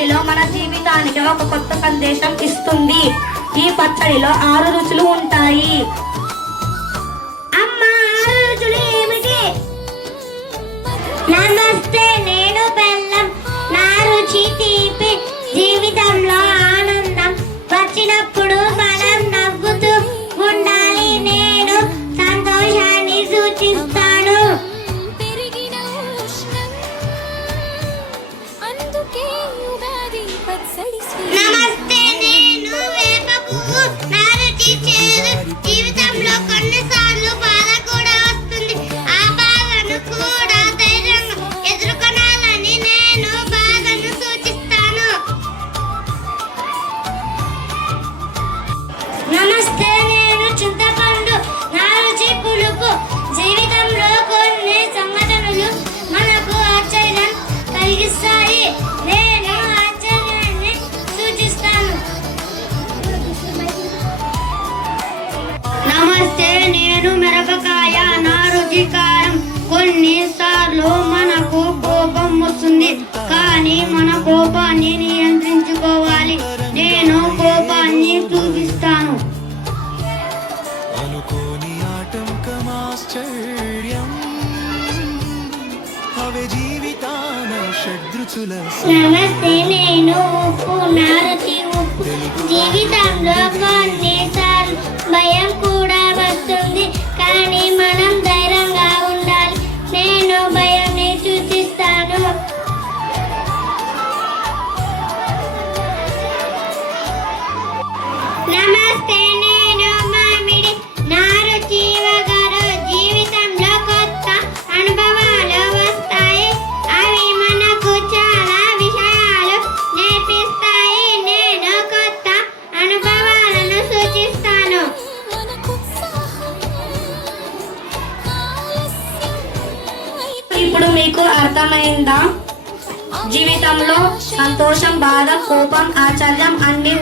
పచ్చడిలో మన జీవితానికి ఒక కొత్త సందేశం ఇస్తుంది. ఈ పచ్చడిలో 6 రుచులు ఉంటాయి. అమ్మా, 6 రుచులు ఏమిటి? నమస్తే, నేను బెల్లం. నా రుచి తీపి. జీవితంలో ఆనందం వచ్చినప్పుడు మనం నవ్వుతూ ఉండాలి. నేను సంతోషాన్ని సూచిస్తాను. నమస్తే, నేను వేప పువ్వు. నా రుచి చేదు. జీవితంలో కొన్నిసార్లు బాధ కూడా వస్తుంది. ఆ బాధను కూడా ధైర్యంగా ఎదుర్కొనాలని నేను బాధను సూచిస్తాను. నమస్తే, నేను చింతపండు. నా రుచి పులుపు. జీవితంలో కొన్ని సంఘటనలు మనకు ఆశ్చర్యం కలిగిస్తాయి. నేను ఆశ్చర్యాన్ని సూచిస్తాను. నమస్తే, నేను మిరపకాయ. నా రుచి కారం. కొన్నిసార్లు మనకు కోపం వస్తుంది, కానీ మన కోపాన్ని నియంత్రించుకోవాలి. నేను కోపాన్ని చూపిస్తాను. అనుకోని ఆటంకమాశ్చర్యం అవే జీవితాన షడ్రుచుల నమస్తే, నేను ఉప్పు. నా రుచి ఉప్పు. జీవితంలో కొన్నిసార్లు భయం కూడా వస్తుంది, కానీ మనం ధైర్యంగా ఉండాలి. నేను భయాన్ని సూచిస్తాను. నమస్తే, నేను మామిడి. నా రుచి వగరు. జీవితంలో కొత్త అనుభవాలు వస్తాయి. అవి మనకు చాలా విషయాలు నేర్పిస్తాయి. నేను కొత్త అనుభవాలను సూచిస్తాను. ఇప్పుడు మీకు అర్థమైందా? జీవితంలో సంతోషం, బాధ, కోపం, ఆశ్చర్యం అన్నీ